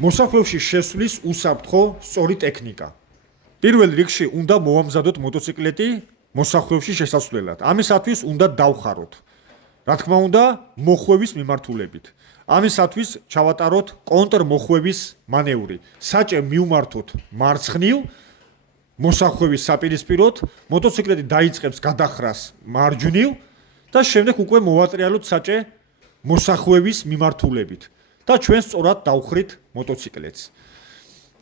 მოსახვევში შესვლის უსაფრთხო სწორი ტექნიკა. პირველ რიგში უნდა მოვამზადოთ მოტოციკლეტი მოსახვევში შესასვლელად. ამისათვის უნდა დავხაროთ. რა თქმა უნდა, მოხვევის მიმართულებით. ამისათვის ჩავატაროთ კონტრმოხვევის მანევრი. საჭე მივმართოთ მარცხნივ მოსახვევის საპირისპიროდ, მოტოციკლეტი დაიწყებს გადახრას მარჯვნივ და შემდეგ უკვე მოვატრიალოთ საჭე მოსახვევის მიმართულებით და ჩვენ სწორად დავხრით მოტოციკლეტს.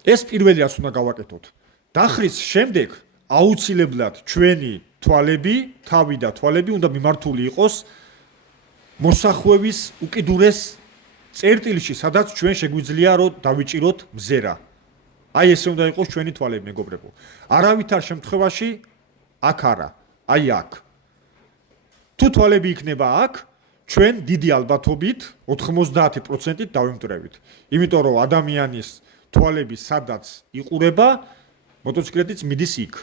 ეს პირველი რაც უნდა გავაკეთოთ. დახრის შემდეგ აუცილებლად ჩვენი თვალები, თავი და თვალები უნდა მიმართული იყოს მოსახვევის უკიდურეს წერტილში, სადაც ჩვენ შეგვიძლია რომ დავიჭიროთ მზერა. აი ესე უნდა იყოს ჩვენი თვალები, მეგობრებო. არავითარ შემთხვევაში აქ არა, აი აქ. თუ თვალები იქნება აქ, ჩვენ დიდი ალბათობით 90% დავიმტვრევით. იმიტომ რომ ადამიანის თვალები სადაც იყურება, მოტოციკლეტიც მიდის იქ.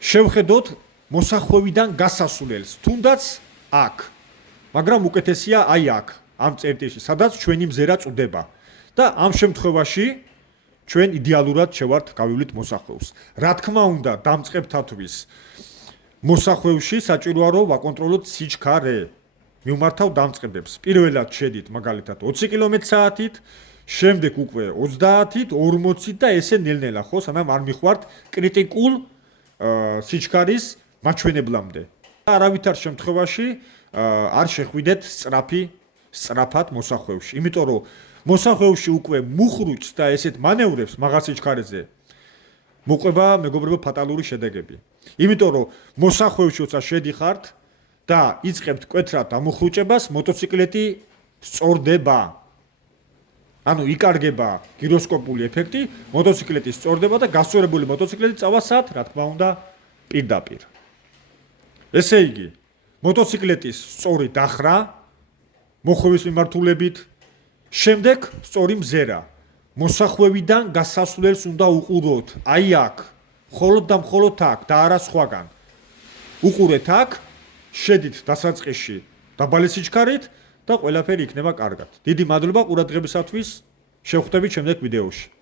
შევხედოთ მოსახვევიდან გასასვლელს, თუნდაც აქ. მაგრამ უკეთესია აი აქ, ამ წერტილში, სადაც ჩვენი მზერა წვდება. და ამ შემთხვევაში ჩვენ იდეალურად შევართ გავივლით მოსახვევს. რა თქმა უნდა, დამწყებთათვის მოსახვევში საჭიროა რომ ვაკონტროლოთ სიჩქარე. მივმართავ დამწყებებს. პირველად შედით მაგალითად 20 კმ/სთ, შემდეგ უკვე 30-ით, 40-ით და ესე ნელ-ნელა, ხო, სანამ არ მიხვართ კრიტიკულ სიჩქარის მაჩვენებლამდე. არავითარ შემთხვევაში არ შეხვიდეთ სწრაფად მოსახვევში. იმიტომ რომ მოსახვევში უკვე მუხრუჭს და ესეთ მანევრებს მაღალ სიჩქარეზე მოყვება მეგობრებო ფატალური შედეგები. იმიტომ რომ მოსახვევში როცა შედიხართ და იწყებთ კვეთრად ამოხრუჭებას, მოტოციკლეტი სწორდება. ანუ იკარგება გიროსკოპული ეფექტი, მოტოციკლეტი სწორდება და გასწორებული მოტოციკლეტი წავა სად, რა თქმა უნდა, პირდაპირ. ესე იგი, მოტოციკლეტის სწორი დახრა, მოხვევის მიმართულებით, შემდეგ სწორი მზერა. მოსახვევიდან გასასვლელს უნდა უყუროთ, აი აქ, მხოლოდ და მხოლოდ აქ და არა სხვაგან. უყურეთ აქ, შედით დასაწყისში დაბალი სიჩქარით და ყველაფერი იქნება კარგად. დიდი მადლობა ყურადღებისათვის. შევხვდებით შემდეგ ვიდეოში.